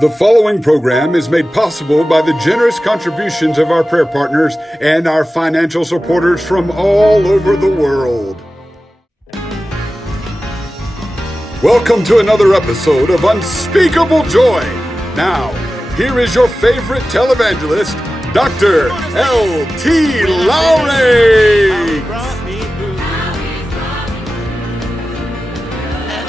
The following program is made possible by the generous contributions of our prayer partners and our financial supporters from all over the world. Welcome to another episode of Unspeakable Joy. Now, here is your favorite televangelist, Dr. L.T. Lowranx.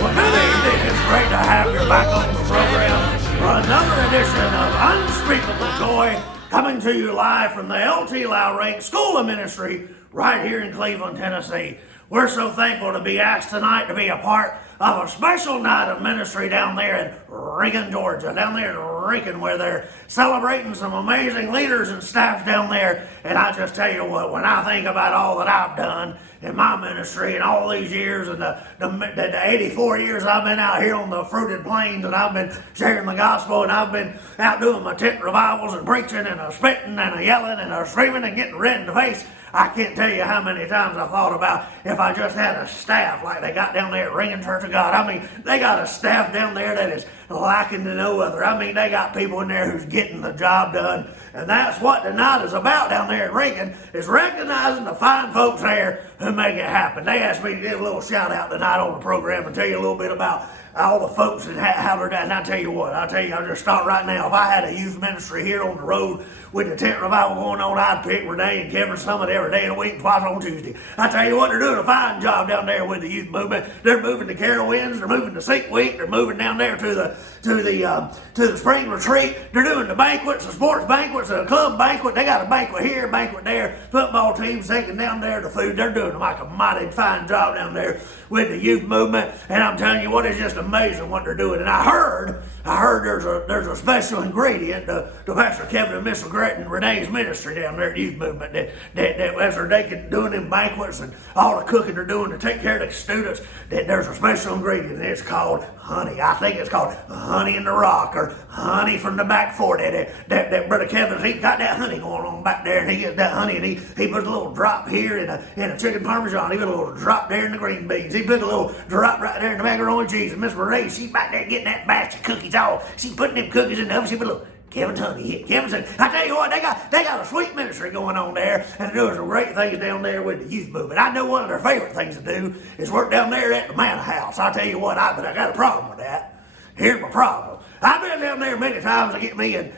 Well, good evening. It's great to have you back on the program for another edition of Unspeakable Joy, coming to you live from the L.T. Lowranx School of Ministry right here in Cleveland, Tennessee. We're so thankful to be asked tonight to be a part of a special night of ministry down there in Reagan, Georgia, down there in Reagan, where they're celebrating some amazing leaders and staff down there. And I just tell you what, when I think about all that I've done in my ministry and all these years and the 84 years I've been out here on the fruited plains, and I've been sharing the gospel, and I've been out doing my tent revivals and preaching and spitting and yelling and screaming and getting red in the face, I can't tell you how many times I thought about if I just had a staff like they got down there at Ringing Church of God. I mean, they got a staff down there that is lacking to no other. I mean, they got people in there who's getting the job done. And that's what tonight is about down there at Ringing, is recognizing the fine folks there who make it happen. They asked me to give a little shout out tonight on the program and tell you a little bit about all the folks and how they're done. And I'll tell you what, I'll just start right now. If I had a youth ministry here on the road with the tent revival going on, I'd pick Renee and Kevin Summit every day of the week, twice on Tuesday. I tell you what, they're doing a fine job down there with the youth movement. They're moving to Carowinds, they're moving to Seek Week, they're moving down there to the spring retreat. They're doing the banquets, the sports banquets, the club banquet. They got a banquet here, banquet there. Football teams taking down there the food. They're doing like a mighty fine job down there with the youth movement. And I'm telling you what, it's just amazing what they're doing. And I heard there's a special ingredient to Pastor Kevin and Miss Renee's ministry down there at youth movement that as they're doing them banquets and all the cooking they're doing to take care of the students, that there's a special ingredient, and it's called honey. I think it's called honey in the rock, or honey from the back 40. That Brother Kevin, he got that honey going on back there, and he gets that honey, and he puts a little drop here in a chicken parmesan. He put a little drop there in the green beans. He put a little drop right there in the macaroni cheese. And Miss Renee, she's back there getting that batch of cookies off. She's putting them cookies in the oven. She put a little Kevin's honey. Kevin's honey. I tell you what, they got a sweet ministry going on there, and they're doing some great things down there with the youth movement. I know one of their favorite things to do is work down there at the Manor House. I tell you what, but I got a problem with that. Here's my problem. I've been down there many times to get me and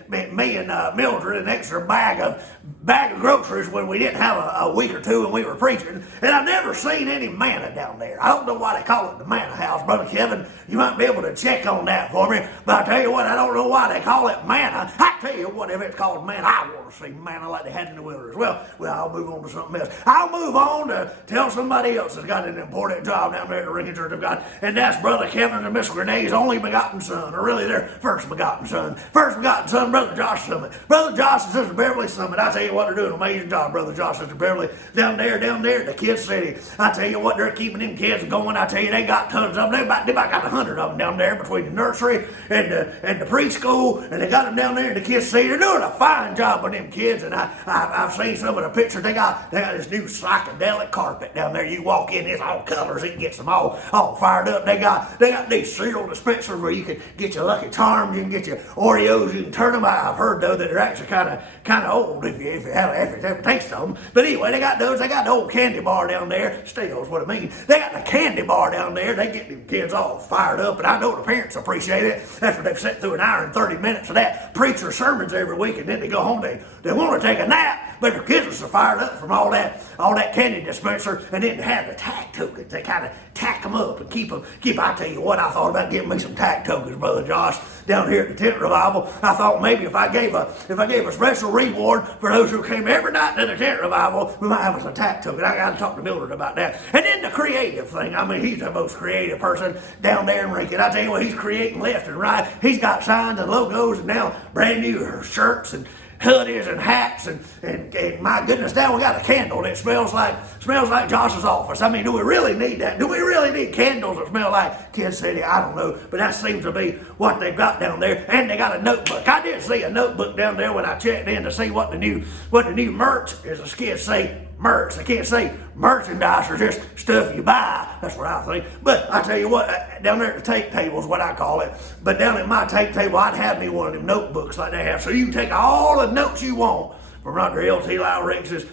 Mildred an extra bag of groceries when we didn't have a week or two and we were preaching, and I've never seen any manna down there. I don't know why they call it the Manna House. Brother Kevin, you might be able to check on that for me, but I tell you what, I don't know why they call it manna. I tell you what, if it's called manna, I want to see manna like they had in the wilderness. Well, I'll move on to something else. I'll move on to tell somebody else that's got an important job down there at the Ringing Church of God, and that's Brother Kevin and Miss Renee's only begotten son, or really their first begotten son, Brother Josh Summit. Brother Josh and Sister Beverly Summit. I tell you what, they're doing an amazing job, Brother Josh and Sister Beverly, down there at the Kids City. I tell you what, they're keeping them kids going. I tell you, they got tons of them. They about got 100 of them down there between the nursery and the preschool, and they got them down there in the Kids City. They're doing a fine job with them kids, and I've seen some of the pictures. They got this new psychedelic carpet down there. You walk in, it's all colors. It gets them all fired up. They got these cereal dispensers where you can get your Lucky Charms, you can get your Oreos, you can turn them out. I've heard though that they're actually kind of old if you ever taste of them. But anyway, they got those. They got the old candy bar down there. Stale is what I mean. They got the candy bar down there. They get them kids all fired up, and I know the parents appreciate it after they've sat through an hour and 30 minutes of that preacher sermons every week, and then they go home. They want to take a nap, but their kids are so fired up from all that candy dispenser, and then have the tack tokens. They kind of tack them up and keep them. I tell you what, I thought about giving me some tack tokens, Brother Josh, down here at the tent revival. I thought maybe if I gave a special reward for those who came every night to the tent revival, we might have us a tack token. I got to talk to Mildred about that. And then the creative thing. I mean, he's the most creative person down there in Rankin. I tell you what, he's creating left and right. He's got signs and logos and now brand new shirts and hoodies and hats and my goodness, now we got a candle that smells like Josh's office. I mean, do we really need that? Do we really need candles that smell like Kid City? I don't know, but that seems to be what they've got down there. And they got a notebook. I did see a notebook down there when I checked in to see what the new merch is. A skid say merch. They can't say merchandise or just stuff you buy. That's what I think. But I tell you what, down there at the tape table is what I call it. But down at my tape table, I'd have me one of them notebooks like they have. So you can take all the notes you want from Dr. L.T. Lowranx's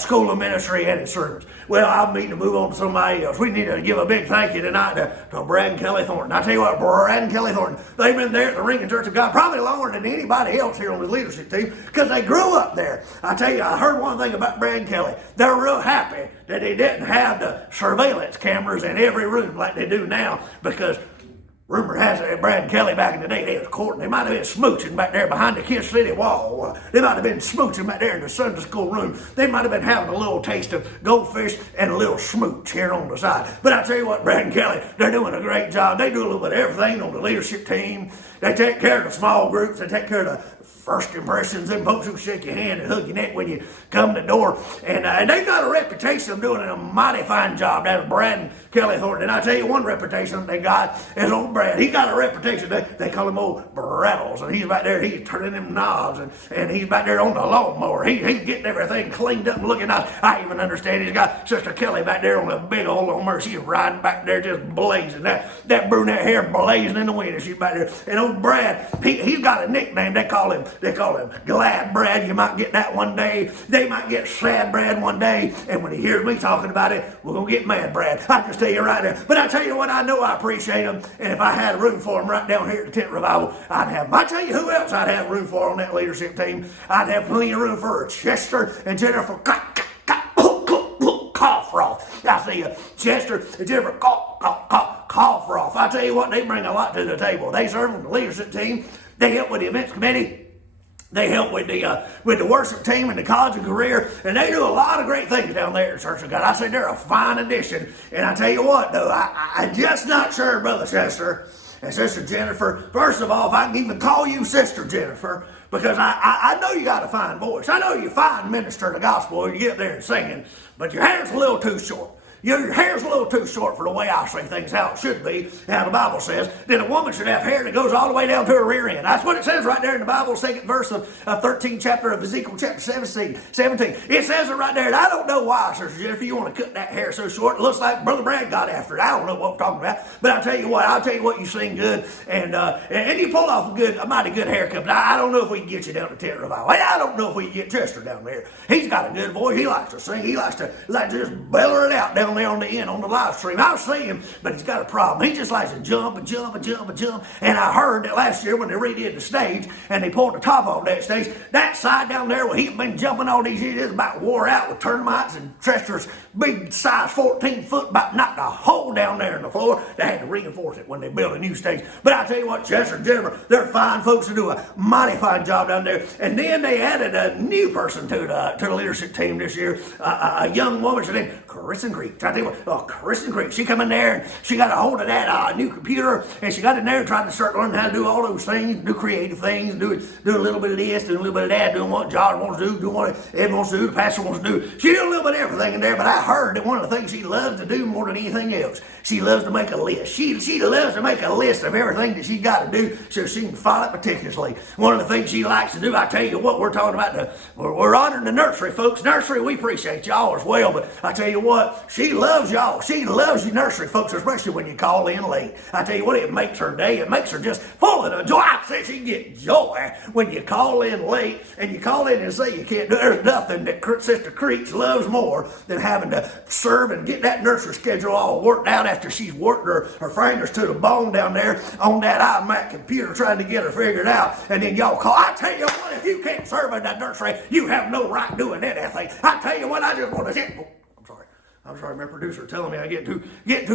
School of Ministry and its sermons. Well, I'm meeting to move on to somebody else. We need to give a big thank you tonight to Brad and Kelly Thornton. I tell you what, Brad and Kelly Thornton, they've been there at the Ringing Church of God probably longer than anybody else here on the leadership team because they grew up there. I tell you, I heard one thing about Brad and Kelly. They're real happy that they didn't have the surveillance cameras in every room like they do now because rumor has it that Brad and Kelly back in the day, they was courting. They might have been smooching back there behind the Kiss City wall. They might have been smooching back there in the Sunday school room. They might have been having a little taste of goldfish and a little smooch here on the side. But I tell you what, Brad and Kelly, they're doing a great job. They do a little bit of everything on the leadership team. They take care of the small groups. They take care of the first impressions, them folks who shake your hand and hug your neck when you come in the door. And they've got a reputation of doing a mighty fine job. That's Brad and Kelly Thornton. And I tell you one reputation they got is old Brad. He got a reputation. They call him old Brattles. And he's back there, he's turning them knobs. And he's back there on the lawnmower. He's getting everything cleaned up and looking nice. I even understand he's got Sister Kelly back there on the big old lawnmower. She's riding back there just blazing. That brunette hair blazing in the wind. And she's back there. And old Brad, he's got a nickname. They call him Glad Brad. You might get that one day. They might get Sad Brad one day. And when he hears me talking about it, we're going to get Mad Brad. I just tell you right there. But I tell you what, I know I appreciate him. And if I had room for him right down here at the tent revival, I'd have him. I tell you who else I'd have room for on that leadership team. I'd have plenty of room for Chester and Jennifer Cough-Roth. I see Chester and Jennifer Cough-Roth. I tell you what, they bring a lot to the table. They serve on the leadership team. They help with the events committee. They help with the worship team and the college and career, and they do a lot of great things down there at Church of God. I say they're a fine addition, and I tell you what, though, I'm just not sure, Brother Chester and Sister Jennifer. First of all, if I can even call you Sister Jennifer, because I know you got a fine voice. I know you're a fine minister of the gospel when you get there and singing, but your hair's a little too short. Your hair's a little too short for the way I say things, how it should be, how the Bible says. That a woman should have hair that goes all the way down to her rear end. That's what it says right there in the Bible, 2nd verse of 13th chapter of Ezekiel chapter 17. It says it right there. And I don't know why, Sister Jennifer, you want to cut that hair so short. It looks like Brother Brad got after it. I don't know what we're talking about. But I'll tell you what, you sing good. And you pull off a mighty good haircut. But I don't know if we can get you down to tent revival. I don't know if we can get Chester down there. He's got a good voice. He likes to sing. He likes to just bellow it out down there on the end, on the live stream. I'll see him, but he's got a problem. He just likes to jump and jump and jump and jump. And I heard that last year when they redid the stage and they pulled the top off that stage, that side down there where he'd been jumping all these years, about wore out with termites and Chester's big size 14 foot about knocked a hole down there in the floor. They had to reinforce it when they built a new stage. But I tell you what, Chester and Jennifer, they're fine folks who do a mighty fine job down there. And then they added a new person to the leadership team this year, a young woman named Kristen Creek. I tell you what, Kristen Creek, she come in there and she got a hold of that new computer and she got in there and tried to start learning how to do all those things, do creative things, do a little bit of this, do a little bit of that, doing what John wants to do what Ed wants to do, the pastor wants to do. She did a little bit of everything in there, but I heard that one of the things she loves to do more than anything else, she loves to make a list. She loves to make a list of everything that she got to do so she can follow it meticulously. One of the things she likes to do, I tell you what, we're talking about, we're honoring the nursery, folks. Nursery, we appreciate y'all as well, but I tell you what, she loves y'all. She loves you nursery folks, especially when you call in late. I tell you what, it makes her day. It makes her just full of joy. I say she get joy when you call in late and you call in and say you can't do it. There's nothing that Sister Creech loves more than having to serve and get that nursery schedule all worked out after she's worked her fingers to the bone down there on that iMac computer trying to get her figured out. And then y'all call. I tell you what, if you can't serve in that nursery, you have no right doing anything. I tell you what, I just want to say, I'm sorry, my producer telling me I get too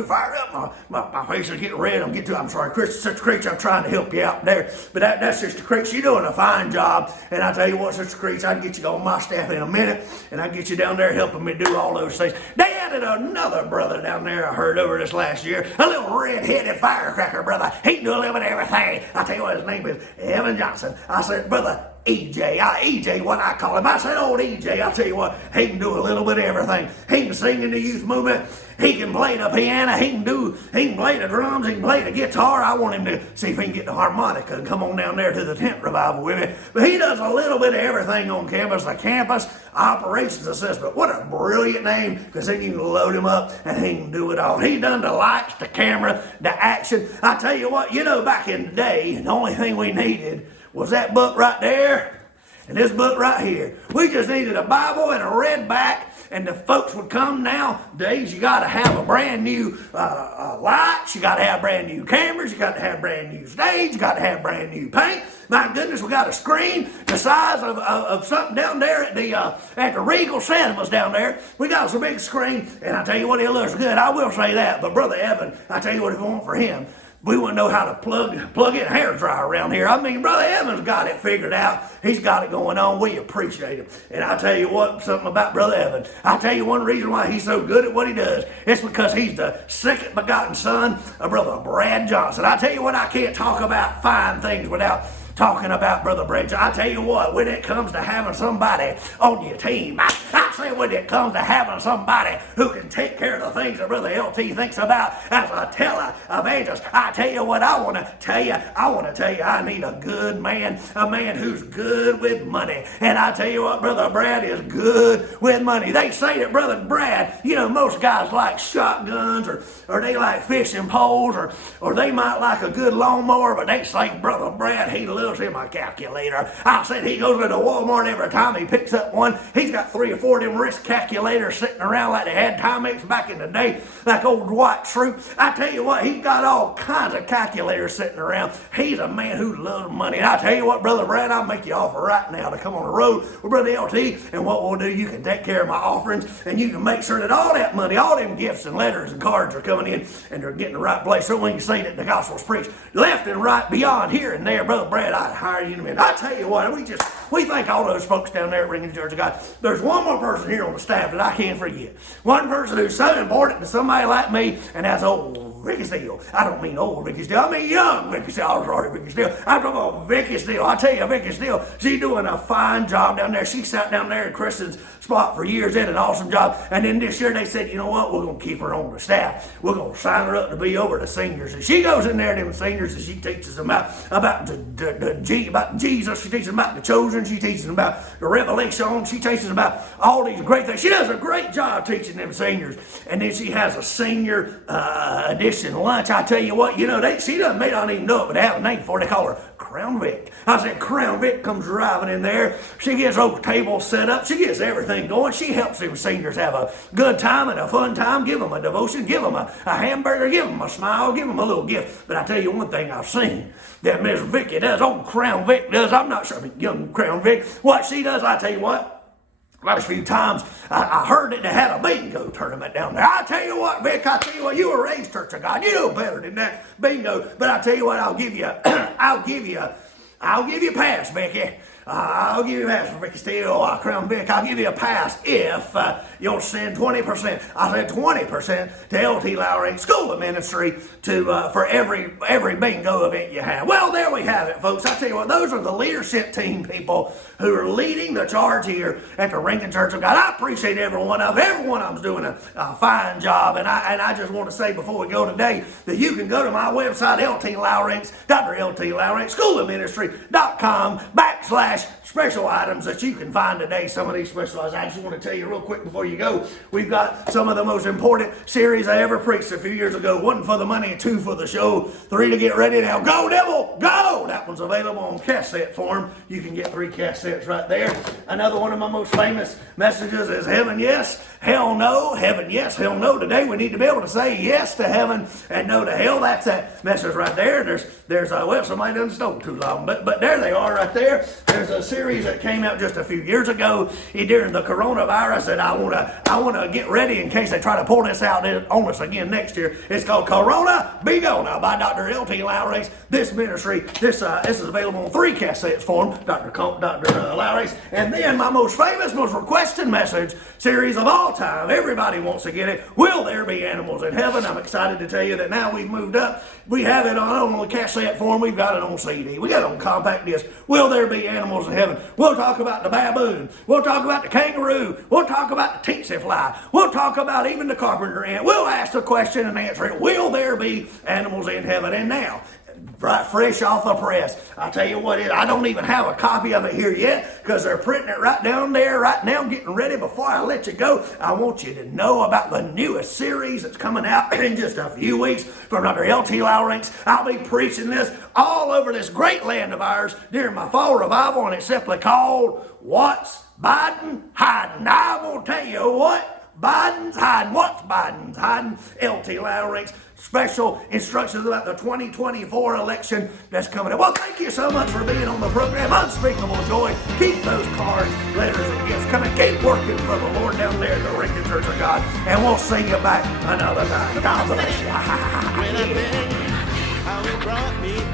fired up. My face is getting red. I'm sorry, Sister Creech, I'm trying to help you out there. But that's Sister Creech. She's doing a fine job. And I tell you what, Sister Creech, I can get you on my staff in a minute. And I can get you down there helping me do all those things. They added another brother down there I heard over this last year. A little red-headed firecracker brother. He can do a little bit of everything. I tell you what, his name is Evan Johnson. I said, Brother EJ, what I call him. I said, old EJ, I tell you what, he can do a little bit of everything. He can sing in the youth movement. He can play the piano. He can play the drums. He can play the guitar. I want him to see if he can get the harmonica and come on down there to the tent revival with me. But he does a little bit of everything on campus. The campus operations assistant. What a brilliant name, because then you can load him up and he can do it all. He done the lights, the camera, the action. I tell you what, back in the day, the only thing we needed was that book right there and this book right here. We just needed a Bible and a red back, and the folks would come. Nowadays, you got to have a brand new lights, you got to have brand new cameras, you got to have brand new stage, you got to have brand new paint. My goodness, we got a screen the size of something down there at the Regal Cinemas down there. We got us a big screen, and I tell you what, it looks good. I will say that. But Brother Evan, I tell you what, if you want for him, we wouldn't know how to plug in a hair dryer around here. I mean, Brother Evans got it figured out. He's got it going on. We appreciate him. And I tell you what, something about Brother Evans. I tell you one reason why he's so good at what he does. It's because he's the second begotten son of Brother Brad Johnson. I tell you what, I can't talk about fine things without talking about Brother Brad. I tell you what, when it comes to having somebody on your team, I say when it comes to having somebody who can take care of the things that Brother LT thinks about as a tele-evangelist, I tell you what, I want to tell you, I need a good man, a man who's good with money. And I tell you what, Brother Brad is good with money. They say that Brother Brad, most guys like shotguns or they like fishing poles or they might like a good lawnmower, but they say Brother Brad, he loves him a calculator. I said he goes into Walmart every time he picks up one. He's got 3 or 4 of them wrist calculators sitting around like they had Timex back in the day, like old Dwight Schrute. I tell you what, he's got all kinds of calculators sitting around. He's a man who loves money. And I tell you what, Brother Brad, I'll make you offer right now to come on the road with Brother LT, and what we'll do, you can take care of my offerings, and you can make sure that all that money, all them gifts and letters and cards are coming in, and they're getting the right place. So when you say that the gospel's preached left and right, beyond here and there, Brother Brad, I'd hire you in a minute. I tell you what, we thank all those folks down there at Ringing Church of God. There's one more person here on the staff that I can't forget. One person who's so important to somebody like me, and that's old Ricky Steele. I don't mean old Ricky Steele. I mean young Ricky Steele. I'm sorry, Ricky Steele. I'm talking about Vicky Steele. I tell you, Vicky Steele, she's doing a fine job down there. She sat down there in Kristen's spot for years, did an awesome job. And then this year they said, you know what, we're going to keep her on the staff. We're going to sign her up to be over the seniors. And she goes in there to them seniors and she teaches them about Jesus. She teaches them about the chosen. She teaches them about the revelation. She teaches them about all these great things. She does a great job teaching them seniors. And then she has a senior edition lunch. I tell you what, she may not even know it, but they have a name for it. They call her Crown Vic. I said, Crown Vic comes driving in there. She gets those tables set up. She gets everything going. She helps them seniors have a good time and a fun time. Give them a devotion. Give them a hamburger. Give them a smile. Give them a little gift. But I tell you one thing I've seen that Miss Vicky does, old Crown Vic does. I'm not sure, young Crown Vic, what she does, I tell you what, last few times, I heard that they had a bingo tournament down there. I tell you what, Vic, you were raised Church of God. You know better than that bingo. But I tell you what, I'll give you a pass, Vicky. I'll give you a pass for Vicky Steele, Crown Vic. I'll give you a pass if you'll send 20%. I said 20% to LT Lowranx School of Ministry for every bingo event you have. Well, there we have it, folks. I tell you what, those are the leadership team people who are leading the charge here at the Ringing Church of God. I appreciate every one of them. Every one of them's doing a fine job. And I just want to say before we go today that you can go to my website, LT Lowranx, Dr. LT Lowranx, School of Ministry.com /special items that you can find today. Some of these special items. I just want to tell you real quick before you go, we've got some of the most important series I ever preached a few years ago. 1 for the money, 2 for the show, 3 to get ready now. Go, devil, go! That one's available on cassette form. You can get 3 cassettes right there. Another one of my most famous messages is heaven yes, hell no. Heaven yes, hell no. Today we need to be able to say yes to heaven and no to hell. That's that message right there. There's well, somebody done stole too long, but there they are right there. There's a series that came out just a few years ago during the coronavirus that I want to get ready in case they try to pull this out on us again next year. It's called Corona Be Gone by Dr. LT Lowranx. This ministry, this is available on 3 cassettes form, Dr. Lowranx. And then my most famous, most requested message series of all time. Everybody wants to get it. Will there be animals in heaven? I'm excited to tell you that now we've moved up. We have it on the cassette form. We've got it on CD. We got it on compact disc. Will there be animals animals in heaven. We'll talk about the baboon. We'll talk about the kangaroo. We'll talk about the tsetse fly. We'll talk about even the carpenter ant. We'll ask the question and answer it. Will there be animals in heaven? And now, right fresh off the press, I tell you what, I don't even have a copy of it here yet because they're printing it right down there right now, getting ready. Before I let you go, I want you to know about the newest series that's coming out in just a few weeks from Dr. L.T. Lowranx. I'll be preaching this all over this great land of ours during my fall revival, and it's simply called What's Biden Hiding? I will tell you what Biden's hiding. What's Biden's hiding? L.T. Lowranx. Special instructions about the 2024 election that's coming up. Well, thank you so much for being on the program. Unspeakable joy. Keep those cards, letters, and gifts coming. Keep working for the Lord down there at the Rankin Church of God. And we'll see you back another time. God bless you. When I think how it brought me